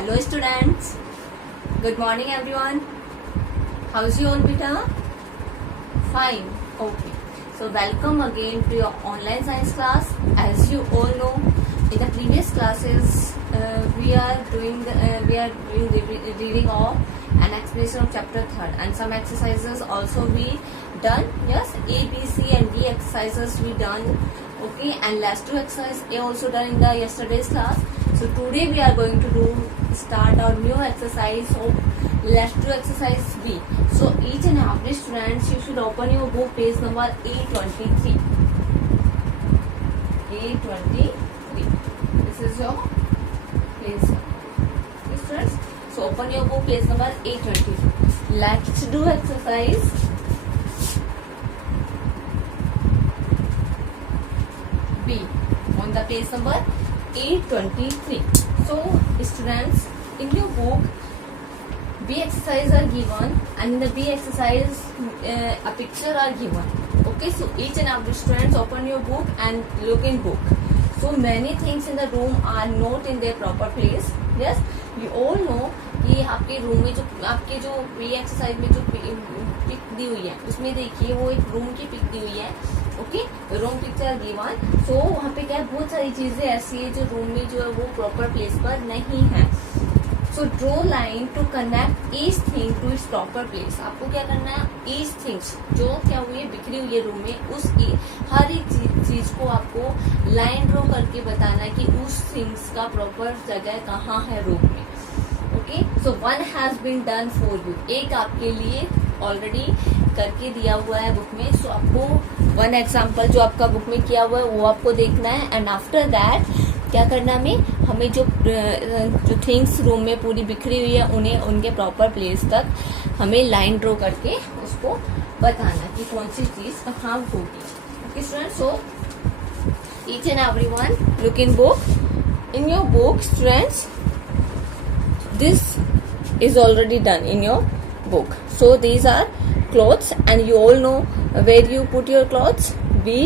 Hello students, good morning everyone. How's you all beta? Fine, okay. So welcome again to your online science class. As you all know, in the previous classes we are doing the reading of an explanation of chapter 3rd and some exercises also we done. Yes, A, B, C and D exercises we done. Okay, and last two exercise A also done in the yesterday's class. So today we are going to start our new exercise of last two exercise B. So each and every students, you should open your book page number A23. A23. This is your page number. Okay, students. So open your book page number A23. Let's do exercise B on the page number A23. So students, in your book B exercise are given and in the B exercise a picture are given. Okay, so each and every students open your book and look in book. So many things in the room are not in their proper place. Yes, you all know कि आपके room में जो आपके जो be exercise में जो pick दी हुई है उसमें देखिए वो एक रूम की पिक दी हुई है. Okay, room picture given. So वहाँ पे क्या है, बहुत सारी चीजें ऐसी है जो रूम में जो है वो प्रॉपर प्लेस पर नहीं है. So draw line to connect each thing to its proper place. आपको क्या करना है, ईच थिंग्स जो क्या हुई है बिखरी हुई है रूम में उस हर एक चीज को आपको लाइन ड्रॉ करके बताना है कि उस थिंग्स का प्रॉपर जगह कहाँ है रूम में. Okay, so one has been done for you. एक आपके लिए ऑलरेडी करके दिया हुआ है बुक में. सो आपको वन एग्जाम्पल जो आपका बुक में किया हुआ है वो आपको देखना है. एंड आफ्टर दैट क्या करना हमें जो थिंग्स रूम में पूरी बिखरी हुई है उन्हें उनके प्रॉपर प्लेस तक हमें लाइन ड्रॉ करके उसको बताना कि कौन सी चीज कहाँ होगी. Okay students, so each and everyone look in book. In your book students, this is already done in your book. So these are clothes and you all know where you put your clothes. We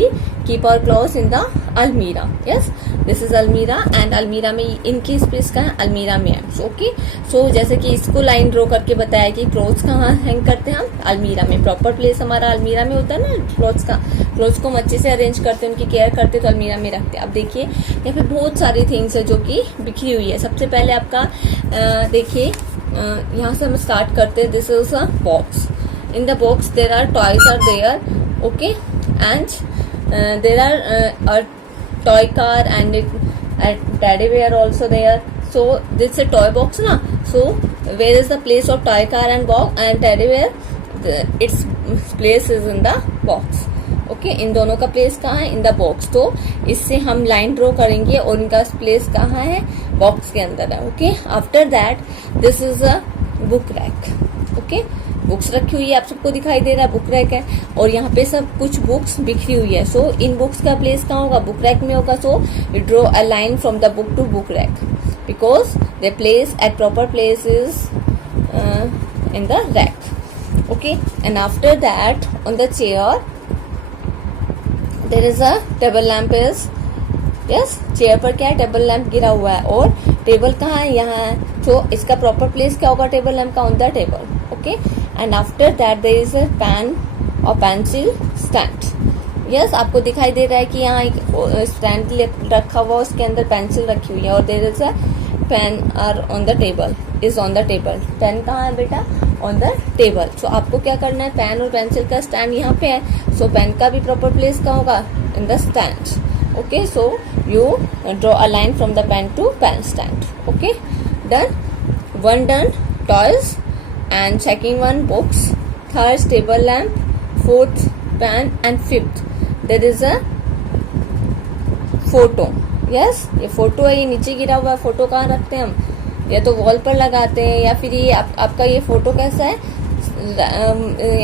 keep our clothes in the almirah. Yes, this is almirah and almirah में इनकी space कहाँ है, अलमीरा में है. Okay, सो जैसे कि इसको लाइन ड्रॉ करके बताया कि क्लोथ्स कहाँ हैंग करते हैं हम, अलमीरा में. प्रॉपर प्लेस हमारा अलमीरा में होता है ना क्लोथ्स का. क्लोथ्स को हम अच्छे से अरेंज करते हैं, उनकी केयर करते हैं तो अलमीरा में रखते हैं. अब देखिए यहाँ पे बहुत सारी थिंग्स है जो कि बिखरी हुई है. सबसे पहले आपका देखिए यहाँ से हम स्टार्ट करते हैं. This is a box. In the box there are toys are there. Okay, and there are a toy car and a teddy bear also there. So this is a toy box na. So where is the place of toy car and box and teddy bear? Its place is in the box. Okay, इन दोनों का place कहाँ है, इन the box. तो इससे हम line draw करेंगे और इनका प्लेस कहाँ है, बॉक्स के अंदर है. Okay, after that this is a book rack. Okay, books रखी हुई है, आप सबको दिखाई दे रहा है बुक रैक है और यहाँ पे सब कुछ बुक्स बिखरी हुई है. सो इन बुक्स का प्लेस कहाँ होगा, बुक रैक में होगा. So you draw a line from the book to book rack because the place at proper place is in the rack. Okay, and after that on the chair there is a table lamp is. Yes, chair पर क्या है, table lamp गिरा हुआ है और table कहाँ है, यहाँ है. तो इसका प्रॉपर प्लेस क्या होगा, टेबल लैम्प का on the table. Okay, and after that there is a pen और पेंसिल स्टैंड. यस, आपको दिखाई दे रहा है कि यहाँ एक स्टैंड रखा हुआ, उसके अंदर पेंसिल रखी हुई है और there is a pen are on the table, is on the table. Pen कहाँ है बेटा, ऑन द टेबल. सो आपको क्या करना है, पेन और पेंसिल का स्टैंड यहाँ पे है. सो पेन का भी प्रॉपर प्लेस कहाँ होगा, in the stand. Okay, so you draw a line from the pen to pen stand. Okay, done. One done, toys, and second one books, third table lamp, fourth pen, and fifth there is a photo. Yes, ये photo है, ये नीचे गिरा हुआ है. Photo कहाँ रखते हैं हम, या तो वॉल पर लगाते हैं या फिर ये आपका ये फोटो कैसा है,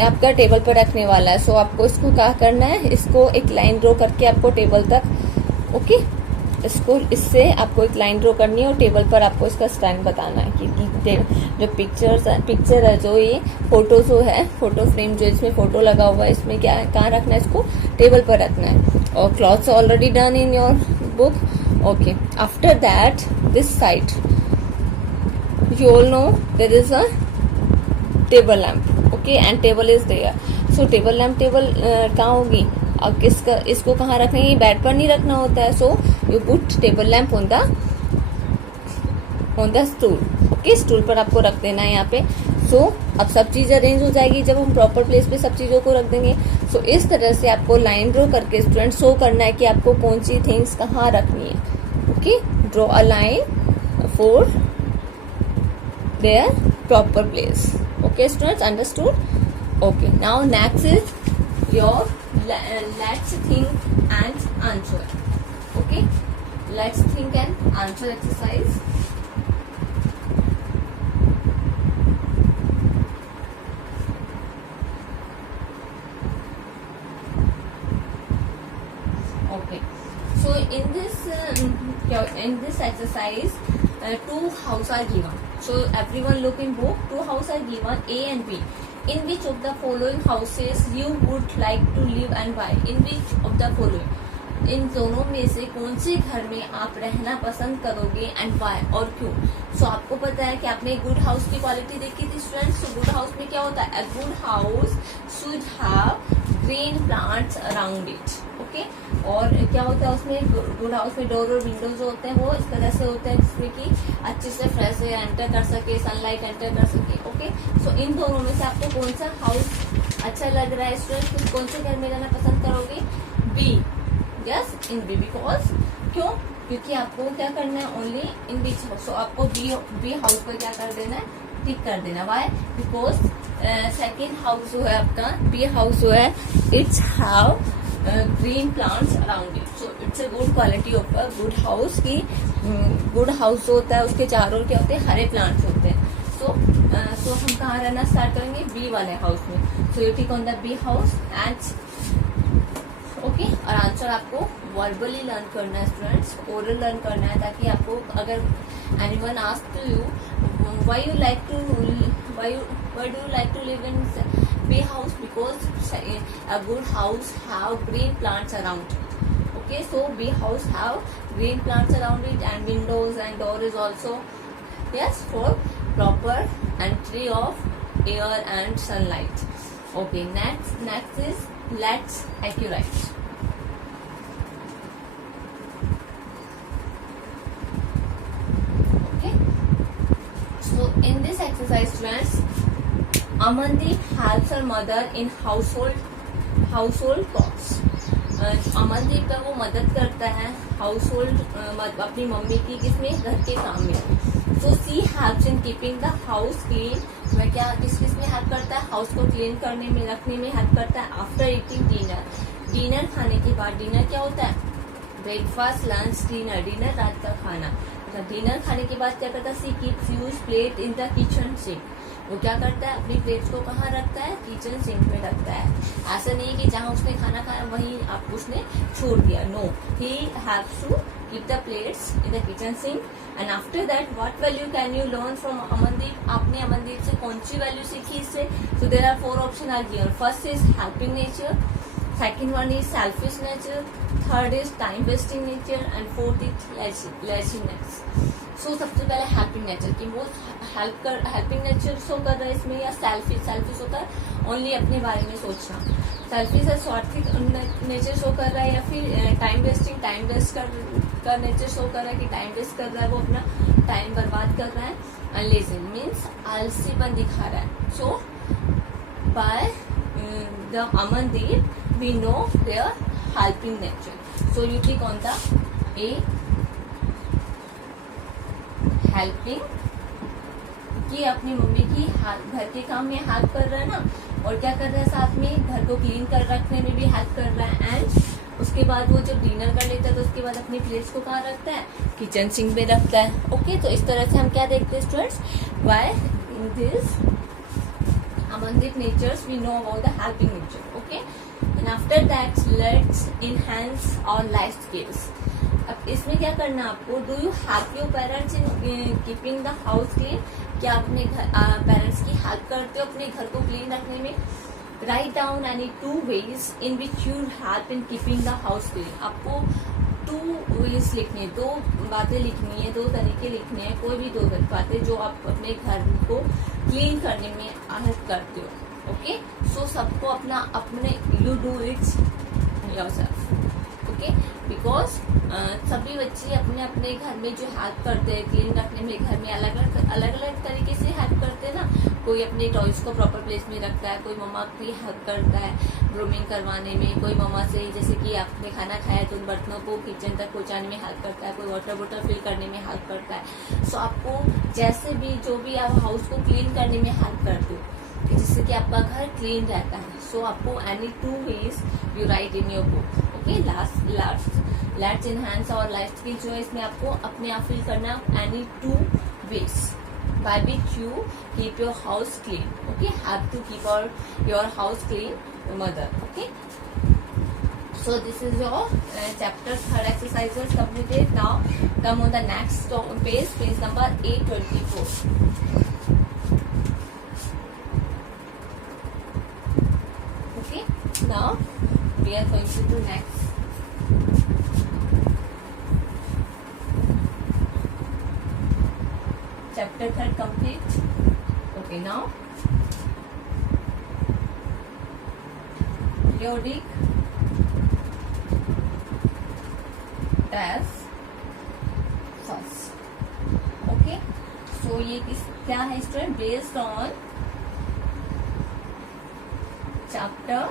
आपका टेबल पर रखने वाला है. सो आपको इसको क्या करना है, इसको एक लाइन ड्रॉ करके आपको टेबल तक. ओके, इसको इससे आपको एक लाइन ड्रॉ करनी है और टेबल पर आपको इसका स्टैंड बताना है कि जो पिक्चर है जो ये फोटो जो है, फोटो फ्रेम जो इसमें फोटो लगा हुआ है, इसमें क्या कहाँ रखना है, इसको टेबल पर रखना है. और clothes already done in your book. Okay, after that this side you all know there is a table lamp, okay, and table is there. So table lamp कहाँ होगी, अब किसका, इसको कहाँ रखेंगे, बेड पर नहीं रखना होता है. So you put table lamp on the stool, okay, stool पर आपको रख देना है यहाँ पे. सो अब सब चीज़ अरेंज हो जाएगी जब हम प्रॉपर प्लेस पे सब चीज़ों को रख देंगे. सो इस तरह से आपको लाइन ड्रॉ करके स्टूडेंट शो करना है कि आपको कौन सी थिंग्स कहाँ रखनी है. Okay, draw a line for their proper place. Okay students, understood. Okay, now next is your let's think and answer. Okay, let's think and answer exercise. So in this exercise, two houses are given. So everyone look in book. Two houses are given, A and B. In which of the following houses you would like to live and why? In which of the following? इन दोनों में से कौन से घर में आप रहना पसंद करोगे एंड वाई, और क्यों. सो आपको पता है कि आपने गुड हाउस की क्वालिटी देखी थी स्टूडेंट्स. सो गुड हाउस में क्या होता है, अ good house should have green plants around it. Okay, और क्या होता है उसमें, गुड हाउस में डोर और विंडोज होते हैं वो इस तरह से होते हैं जिसमें कि अच्छे से फ्रेश एयर एंटर कर सके, सनलाइट एंटर कर सके. ओके, सो इन दोनों में से आपको कौन सा हाउस अच्छा लग रहा है स्टूडेंट, कौन से घर में रहना पसंद करोगे, B. Yes, in B. Because क्यों, क्योंकि आपको क्या करना है, ओनली इन बीच हाउस. सो आपको बी हाउस को क्या कर देना है, टिक कर देना. वाई, बिकॉज सेकेंड हाउस जो है आपका, बी हाउस जो है, it's have green plants around it. So it's a good quality of a good house. की गुड हाउस जो होता है उसके चारों क्या होते हैं, हरे प्लांट्स होते हैं. सो हम कहाँ रहना स्टार्ट करेंगे, बी वाले हाउस में. So you tick on the B house and okay. और आंसर आपको वर्बली लर्न करना है स्टूडेंट्स, ओरल लर्न करना है, ताकि आपको अगर anyone ask to you why do you like to live in B house, because a good house have green plants around. Okay, so B house have green plants around it and windows and door is also yes for proper entry of air and sunlight. Okay, next is let's accurate. Okay, so in this exercise students, Amandeep helps her mother in household chores. Amandeep का वो मदद करता है house hold, अपनी mummy की किसमें, घर के काम में. So she helps in keeping the house clean. वह क्या किस में हेल्प करता है, हाउस को क्लीन करने में, रखने में हेल्प करता है. आफ्टर ईटिंग डिनर, डिनर खाने के बाद, डिनर क्या होता है, ब्रेकफास्ट, लंच, डिनर. डिनर रात का खाना. डिनर खाने के बाद क्या करता है, she keeps use plate in the kitchen sink. वो क्या करता है, अपनी प्लेट्स को कहाँ रखता है, किचन सिंक में रखता है. ऐसा नहीं है कि जहाँ उसने खाना खाया वहीं आप उसने छोड़ दिया. No, he haves to keep the plates in the kitchen sink. And after that what value can you learn from Amandeep. आपने अमनदीप से कौन सी वैल्यू सीखी इससे. So there are 4 option are given. First is helping nature, second one is selfish nature, third is time wasting nature and fourth is laziness. So सबसे पहले helping nature की, वो हेल्पिंग नेचर शो कर रहा है इसमें, या सेल्फिश होता है ओनली अपने बारे में सोचना. सेल्फिश है स्वार्थी नेचर शो कर रहा है, या फिर टाइम वेस्ट का नेचर शो कर रहा है कि टाइम वेस्ट कर रहा है, वो अपना टाइम बर्बाद कर रहा है. एंड लेजिन मीन्स आलसीपन दिखा रहा है. So by the Amandeep we know their helping nature. So you tick on the A, helping, कि अपनी मम्मी की घर के काम में हेल्प कर रहा है ना, और क्या कर रहा है, साथ में घर को क्लीन कर रखने में भी हेल्प कर रहा है. एंड उसके बाद वो जब डिनर कर लेता है तो उसके बाद अपनी प्लेट्स को कहाँ रखता है, किचन सिंक में रखता है. ओके, तो इस तरह से हम क्या देखते हैं students, why this Amandeep natures we know about the helping nature. Okay, and after that let's enhance our life skills. अब इसमें क्या करना आपको, do you help your parents in keeping the house clean. क्या अपने पेरेंट्स की हेल्प करते हो अपने घर को क्लीन रखने में. Write down any 2 ways in which you help in keeping the house clean. आपको टू वेज लिखनी है, दो बातें लिखनी है, दो तरीके लिखने हैं, कोई भी दो बातें जो आप अपने घर को क्लीन करने में हेल्प करते हो। ओके, सो सबको अपने you do it yourself. Okay, because सभी बच्चे अपने अपने घर में जो हेल्प करते हैं क्लीन रखने में, घर में अलग अलग तरीके से हेल्प करते हैं ना। कोई अपने टॉयज को प्रॉपर प्लेस में रखता है, कोई मम्मा की हेल्प करता है ग्रूमिंग करवाने में, कोई मम्मा से जैसे कि आपने खाना खाया तो उन बर्तनों को किचन तक पहुंचाने में हेल्प करता है, कोई वाटर बोतल फिल करने में हेल्प करता है। सो आपको जैसे भी जो भी आप हाउस को क्लीन करने में हेल्प करते हो जिससे कि आपका घर क्लीन रहता है। सो आपको any two ways you write in your book. Okay, let's enhance our life skill जो है इसमें आपको अपने आप फील करना any two ways by which you keep your house clean. Okay, have to keep your house clean, mother. Okay, so this is your chapter third exercises completed. Now come on the next page number 824. Okay, now we are going to do next. Chapter third complete. Okay, now periodic test first. Okay, so ये क्या है student? Based on chapter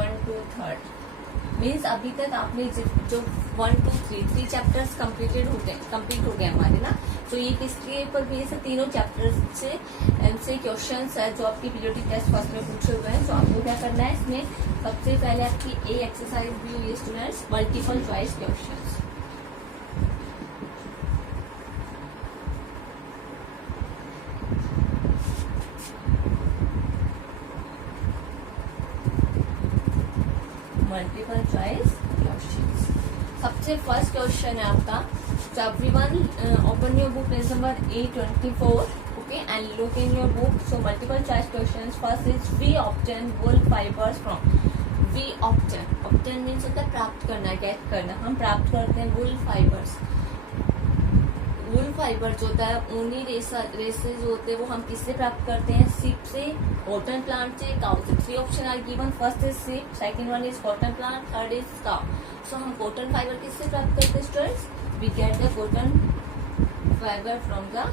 1 to 3 means अभी तक आपने जो 1 to 3 chapters complete हो गए हमारे ना। तो ये किसके ऊपर बेस है? तीनों चैप्टर्स से क्वेश्चंस है जो आपकी पीरियोडिक टेस्ट फर्स्ट में पूछे हुए हैं। तो आपको क्या करना है इसमें? सबसे पहले आपकी ए एक्सरसाइज भी हुई है students, multiple choice questions. Multiple choice questions. सबसे फर्स्ट क्वेश्चन है आपका, so everyone open your book page number 824. Okay, and look in your book. So multiple choice questions. First is we obtain wool fibers from. We obtain means होता है प्राप्त करना, gate करना। हम प्राप्त करते हैं wool fibers. वूल फाइबर जो होता है, ऊनी रेसेस होते हैं, वो हम किससे प्राप्त करते हैं? सीप से, कॉटन प्लांट से, काउ से। 3 option are given. First is sheep, second one is cotton plant, third is cow. So हम कॉटन फाइबर किससे प्राप्त करते हैं students? We get the cotton fibre from the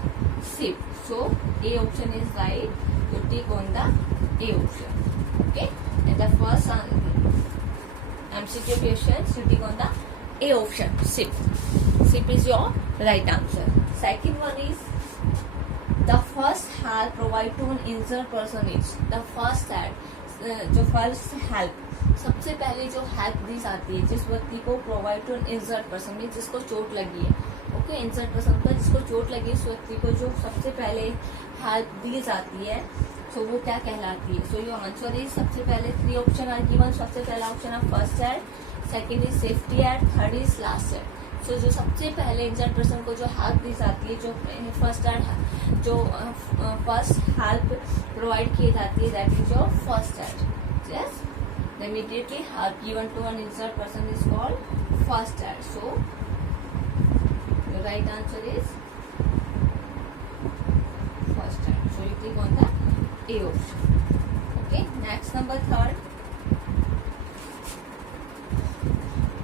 sheep. So A option is right, you tick on the A option. Okay, and the first MCQ questions, you tick on the A option, SIP. SIP is your right answer. Second one is the first help provided to an injured person is. The first help, जो first help सबसे पहले जो help दी जाती है जिस व्यक्ति को, provide to an injured person में जिसको चोट लगी है। ओके, इंजर्ड पर्सन का जिसको चोट लगी है उस व्यक्ति को जो सबसे पहले हेल्प दी जाती है, सो वो क्या कहलाती है? सो योर आंसर इज, सबसे पहले 3 ऑप्शन आर गिवन। सबसे पहला ऑप्शन है first aid, second is safety aid, third is last aid. So जो सबसे पहले इंजर्ड पर्सन को जो हेल्प दी जाती है, जो फर्स्ट एड, जो फर्स्ट हेल्प प्रोवाइड की जाती है, that is your first aid. Yes, the immediately help given to an injured person is called first aid. So the right answer is first aid. So you click on the A option. Okay, next number 3.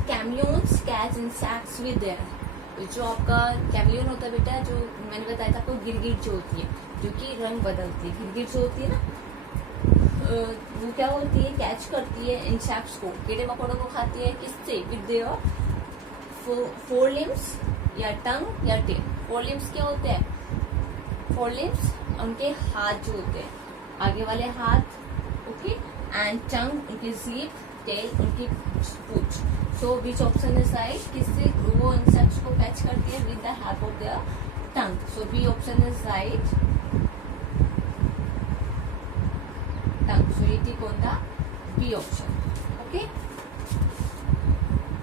Chameleons catch insects with their. जो आपका chameleon होता है बेटा, जो मैंने बताया था आपको, गिरगिट जो होती है, जो कि रंग बदलती है। गिरगिट जो होती है ना, वो क्या होती है? कैच करती है इंसेक्ट्स को, कीड़े मकोड़ों को खाती है। किससे? विद देयर 4 लिम्स या टंग या टेल। 4 लिम्स क्या होते हैं? 4 लिम्स उनके हाथ जो होते हैं, आगे वाले हाथ। ओके, एंड टंग उनकी जीभ, टेल उनकी पूंछ। So which option is right? किससे वो इंसेक्ट्स को कैच करती है? With the help of their tongue. So B option is right, tongue. So you tick on the B option. Okay.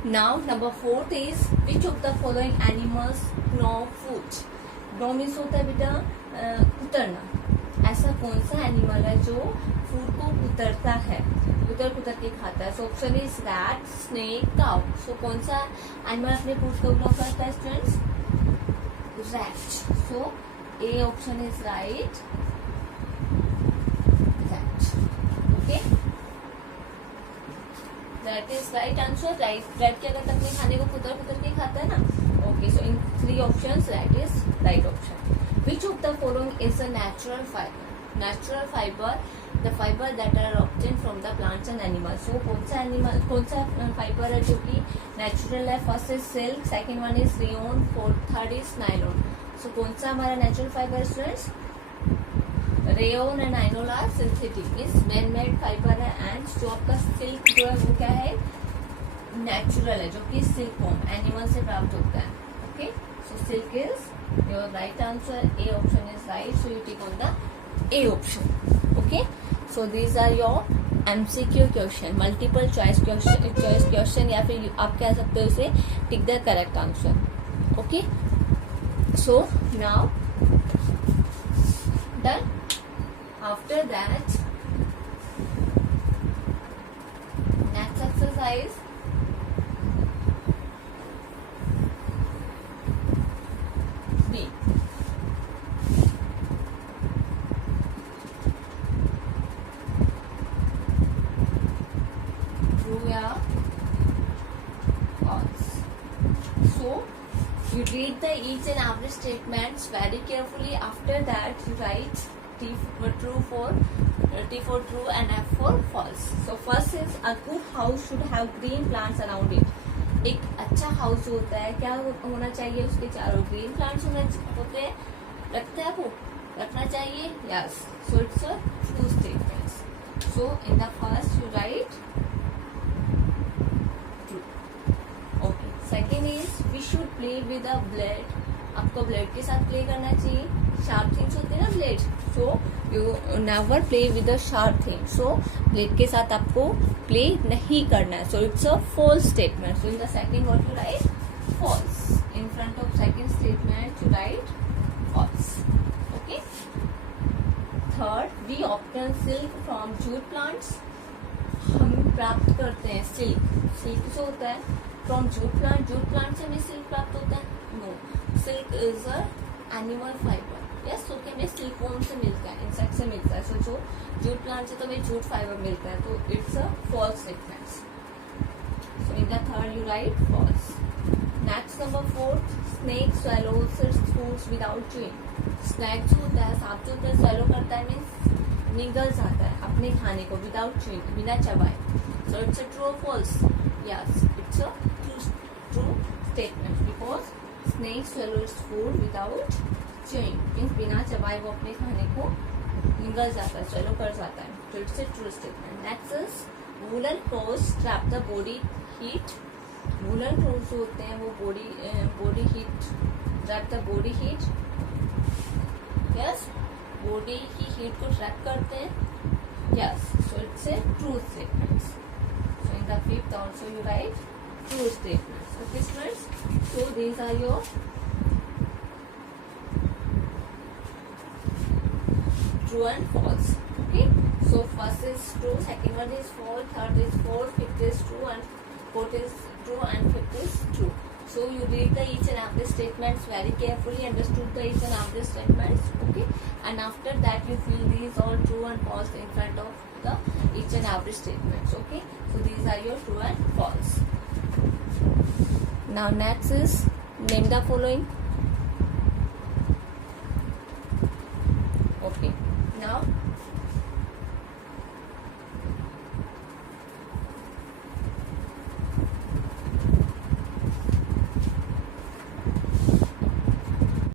Now number 4 is which of the following animals gnaw food? Gnaw means होता है बेटा कुतरना। ऐसा कौन सा animal है जो food को कुतरता है? कुतर कुतर के खाता है. So option is rat, snake, cow. So कौन सा एनिमल अपने फूड को बिलोंग करता है students? Rat. So A option is right. Rat. Okay, that is right answer. Right, rat क्या करता है? अपने खाने को कुतर कुतर के खाता है ना. Okay, so in 3 options rat is right option. Which of the following is a natural fiber? Natural fiber, the fiber that are obtained from the plants and animals. So कौन सा एनिमल, कौन सा फाइबर है जो कि natural है? First is silk, second one is rayon, third is nylon. So कौन सा हमारा natural fibre students? Rayon and nylon are synthetic, means man made fibre है. एंड जो आपका सिल्क जो है वो क्या है? नेचुरल है, जो कि सिल्कवॉर्म एनिमल से प्राप्त होता है. Okay, so silk is your right answer. A option is right, so you take on the A option. Okay, so these are your MCQ question, multiple choice question या फिर आप कह सकते हो इसे tick the correct answer. Okay, so now done. After that, next exercise. B. True या false. So you read the each and every statements very carefully. After that you write T for true and F for false. So first is a good house should have green plants around it. एक अच्छा house होता है, क्या होना चाहिए? उसके चारों green plants होते हैं. रखता है वो? रखना चाहिए. Yes. So it's a true statement. So in the first you write true. Okay, second is we should play with a blade. आपको ब्लेड के साथ प्ले करना चाहिए. शार्प थिंग्स होते हैं ना blade. So you never play with a sharp thing. So blade के साथ आपको प्ले नहीं करना है. So it's a false statement. So in the second what you write? False. In front of second statement you write false. Okay. Third, we obtain silk from jute plants. हम प्राप्त करते हैं सिल्क. सिल्क जो होता है from jute plant. Jute plant से हमें silk प्राप्त होता है? No. Silk is a animal fibre. Yes, तो हमें सिल्कवॉर्म से मिलता है, इंसेक्ट से मिलता है. सो जो जूट प्लांट से तो हमें जूट फाइबर मिलता है. तो it's a false statement. So in the third you write false. Next number 4, snake swallows its foods without chewing. Snake जो होता है, सांप जो होता है, swallow करता है मीन्स निगल जाता है अपने खाने को विदाउट chewing, बिना चबाए. सो इट्स अ ट्रू और false? Yes, it's a true statement because snake swallows its food without chewing, means बिना चबाए वो अपने खाने को निगल जाता है, swallow कर जाता है. तो it's a true statement. Next is woollen clothes trap the body heat. Woollen clothes होते हैं वो body heat, trap the body heat. Yes, body की हीट को ट्रैप करते हैं. Yes, so it's a true statement. So in the fifth also you write true statement. Okay students, so these are your true and false. Okay, so first is true, second one is false, third is false, fifth is true, and fourth is true, and fifth is true. So you read the each and every statements very carefully, understood the each and every statements. Okay, and after that you fill these all true and false in front of the each and every statements. Okay, so these are your true and false. Now next is name the following. Okay, now